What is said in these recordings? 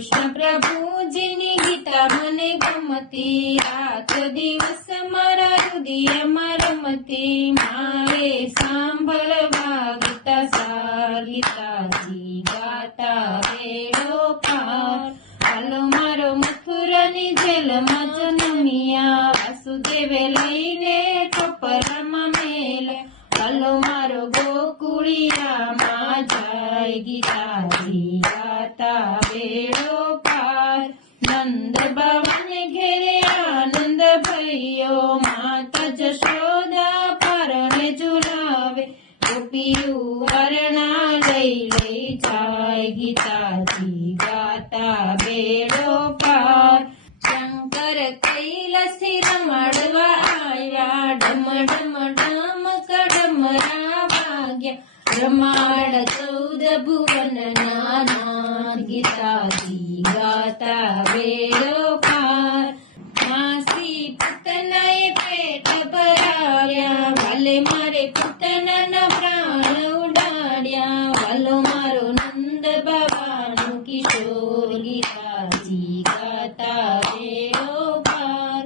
કૃષ્ણ પ્રભુજીની ગીતા મને ગમતી, રાત દિવસ મારા હૃદયમાં રમતી, મારે સાંભળવા ગીતા સાર, ગીતાજી ગાતા વેળો પાર. હાલો મારો મથુરાની જેલમાં જન્મ્યા, વાસુદેવે લઈને કપરામાં મેલ્યા, હાલો મારો ગોકુળિયામાં જાય, ગીતાજી ગાતા વેળો પાર. નંદ બાવાને ઘેરે આનંદ ભયો, માતા જશોદા પારણે ઝુલાવે, ગોપીયું વરણા લઈ લઈ જાય, ગીતાજી ગાતા વેળો પાર. શંકર કૈલાસથી રમાડવા આવ્યા, ડમ ડમ ડમ કડમરા વાગ્યા, રમાડ 14 ભુવનના નાથ, ગીતાજી ગાતા વેળો પાર. માસી પૂતનાએ પેટ ભરાવ્યા, વાલે મારે પૂતનાના પ્રાણ ઉડાડ્યા, વાલો મારો નંદ બાવાનો કિશોર, ગીતાજી ગાતા વેળો પાર.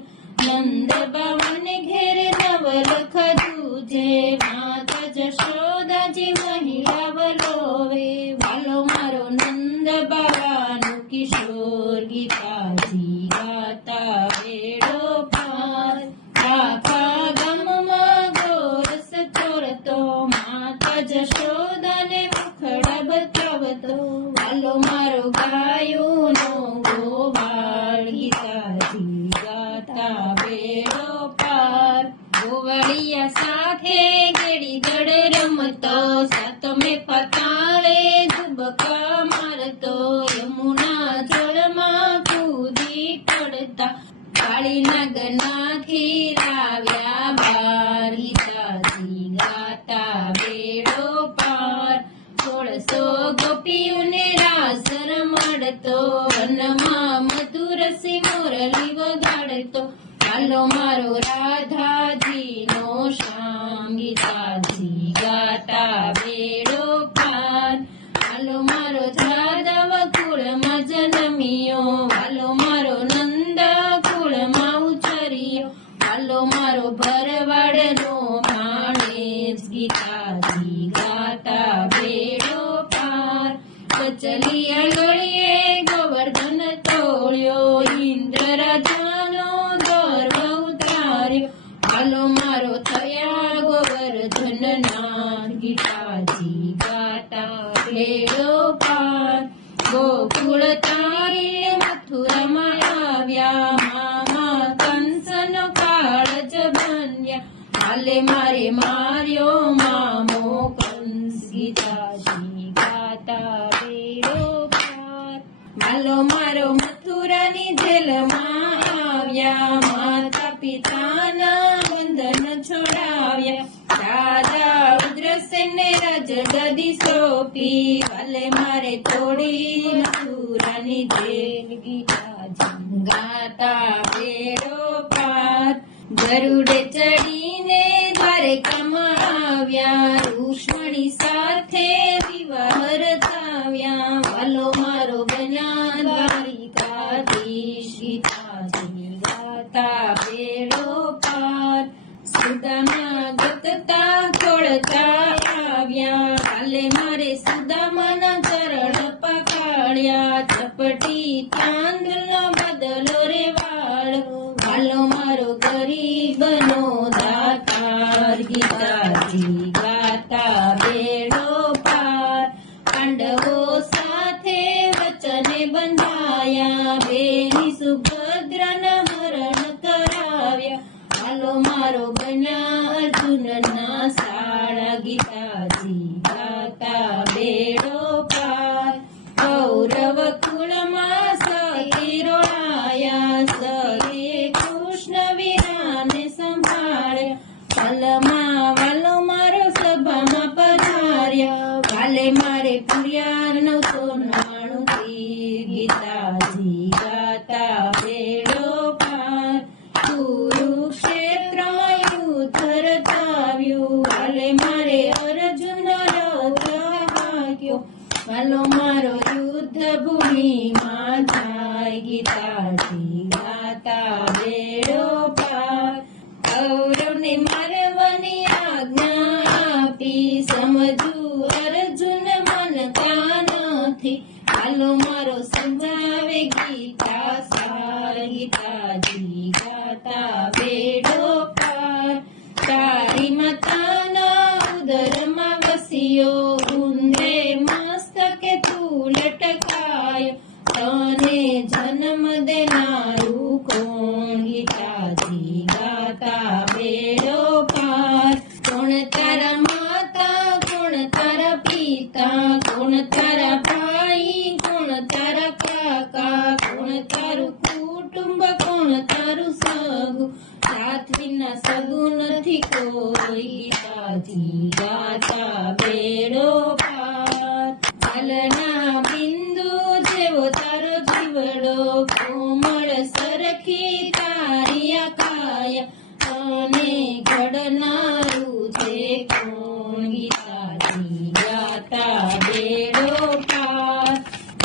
નંદ બાવાને ઘેર નવલખ દૂજે, માતા જશોદાજી મહિલા વલોવે, વાલો મારો નંદ બાવાનો કિશોર, ગીતાજી ગાતા વેળો પાર. આખા ગામમાં ગોરસ ચોરતો, માતા જશોદાને મુખડા બતાવતો, વાલો મારો ગાયોનો ગોવાળ, ગીતાજી ગાતા વેળો પાર. ગોવાળિયા સાથે ગેડી દડ રમતો, સાતમે પતાળે ઝુબકા મારતો, યમુના જળમાં કૂદી પડતા, કાળીના ગનાથી લાવ્યા બાર, ગીતાજી ગાતા વેળો પાર. 1600 ગોપીઓને રાસ રમાડતો, વનમાં મધુરસી મોરલી વગાડતો, હાલો મારો રાધાજીનો શ્યામ, ગીતાજી ગાતા વેળો પાર. હાલો મારો જાદવ કુળમાં જન્મ્યો, હાલો મારો નંદ કુળમાં ઉછર્યો, હાલો મારો ભરવાડનો માણેશ, ગીતાજી ગાતા વેળો પાર. કચલિયા ગળીએ ગોવર્ધન તોળ્યો, ઇન્દ્ર રાજાનો ગર્વ ઉતાર્યો, હાલો મારો થયા ગોવર્ધનના, ગીતાજી ગાતા વેળો પાર. ગોકુળ તારીને મથુરામાં આવ્યા, મામા કંસનો કાળજ બન્યા, હાલે મારે માર્યો મામો કંસ, ગીતાજી ગાતા વેળો પાર. હાલો મારો મથુરાની જેલમાં આવ્યા, માતા પિતાના બંધન છોડાવ્યા, દાદા ઉગ્રસેને રાજગદી સોંપી, વાલે મારે તોડી મથુરાની જેલ, ગીતાજી ગાતા વેળો પાર. ગરુડે ચડીને દ્વારકામાં આવ્યા, રૂક્ષ્મણી સાથે વિવાહ રચાવ્યા, વાલો મારો બન્યા દ્વારિકાધીશ, ગીતાજી ગાતા વેળો પાર. સુદામા ગતતા ખોળતા આવ્યા, કાલે મારે સુદામાના ચરણ પકડ્યા, ચપટી ચાંદનો બદલો રે વાળ, વાલો મારો ગરીબનો દાતાર, ગીતાજી ગાતા વેળો પાર. પાંડવો સાથે વચને બંધાયા, બેની સુભદ્રાના હરણ કરાવ્યા, હાલો મારો બન્યા અર્જુનના સાળા, ગીતાજી ગાતા વેળો પાર. કૌરવ કુળમાં સખી રોળાયા, સખે કૃષ્ણ વીરાને સંભાળ્યા, વાલમાં વાલો મારો સભામાં પધાર્યા, વાલે મારે પૂર્યા 999 ગીતાજી ગાતા વેળો પાર. કુરુક્ષેત્રમાં યુદ્ધ રચાવ્યું, વાલે મારે અર્જુન રથ હાંક્યો, વાલો મારો યુદ્ધ ભૂમિમાં જાય ગીતાજી ગાતા બેડો પાર કૌરવને મારવાની આજ્ઞા આપી સમજુ અર્જુન માનતા નથી હાલો મારો સમજાવે ગીતા સાર ગીતાજી ગાતા બેડો પાર તારી માતાના ઉદરમાં વસ્યો ઉંદરે મસ્તકે તું લટકાયો તને જન્મ દેનારું કોણ ગીતાજી ગાતા બેડો પાર કોણ તારા માતા કોણ તારા પિતા કોણ તારા ભાઈ કોણ તારા કાકા કોણ તારું કુટુંબ કોણ તારું સગું સાથ વિના સગું નથી કોઈ ગીતાજી ગાતા બેડો પાર હાલના બિંદુ જેવો તારો જીવડો કોમળ સરખી તારી આ કાયા અને ઘડનારું છે કોણ ગીતાજી ગાતા બેડો પાર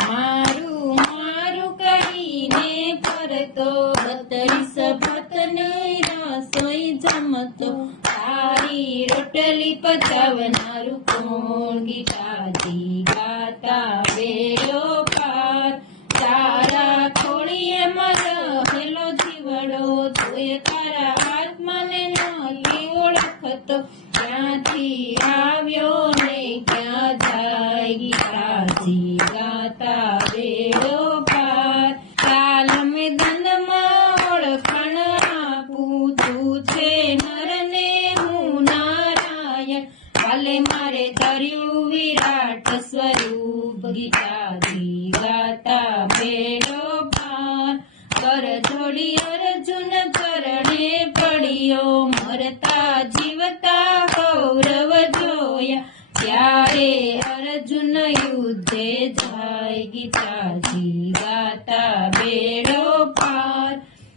મારું મારું કહીને ફરતો 32 ભાતની રસોઈ જમતો તારી રોટલી પચાવનારું કોણ ગીતાજી ગાતા બેડો પાર તારા ખોળીએમાં રહેલો જીવડો જોએ તારા આત્માને નથી ઓળખતો ક્યાંથી આવ્યો ને ક્યાં જાય ગીતાજી ગાતા બેડો પાર કાલ મેદાનમાં ઓળખાણ આપું તું છે નર ને હું નારાયણ કાલે મારે ધર્યું વિરાટ સ્વરૂપ ગીતાજી ગાતા બેડો પાર કર જોડી અર્જુન ચરણે પડ્યો મરતા જીવતા કૌરવ જોયા ત્યારે અર્જુન યુદ્ધે જાય ગીતાજી ગાતા બેડો પાર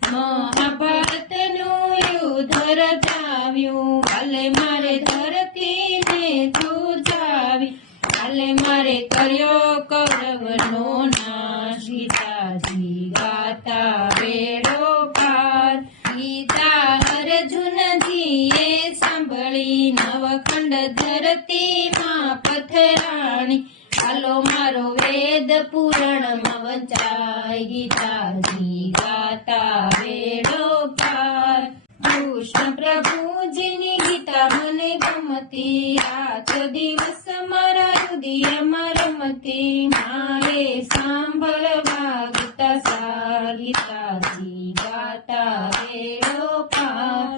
મહાભારતનું યુદ્ધ રચાવ્યું કાલે મારે ધરતીને ધ્રુજાવી કાલે મારે કર્યો કૌરવનો નાશ ગીતાજી ગાતા બેડો પાર ગીતા અર્જુનજીએ સાંભળી નવખંડ ધરતીમાં પથરાણી હાલો મારો વેદ પુરાણમાં વંચાય ગીતાજી ગાતા બેડો પાર કૃષ્ણ પ્રભુજીની ગીતા મને ગમતી રાત દિવસ મારા હૃદયમાં રમતી મારે સાંભળવા ગીતા સાર ગીતાજી ગાતા બેડો પાર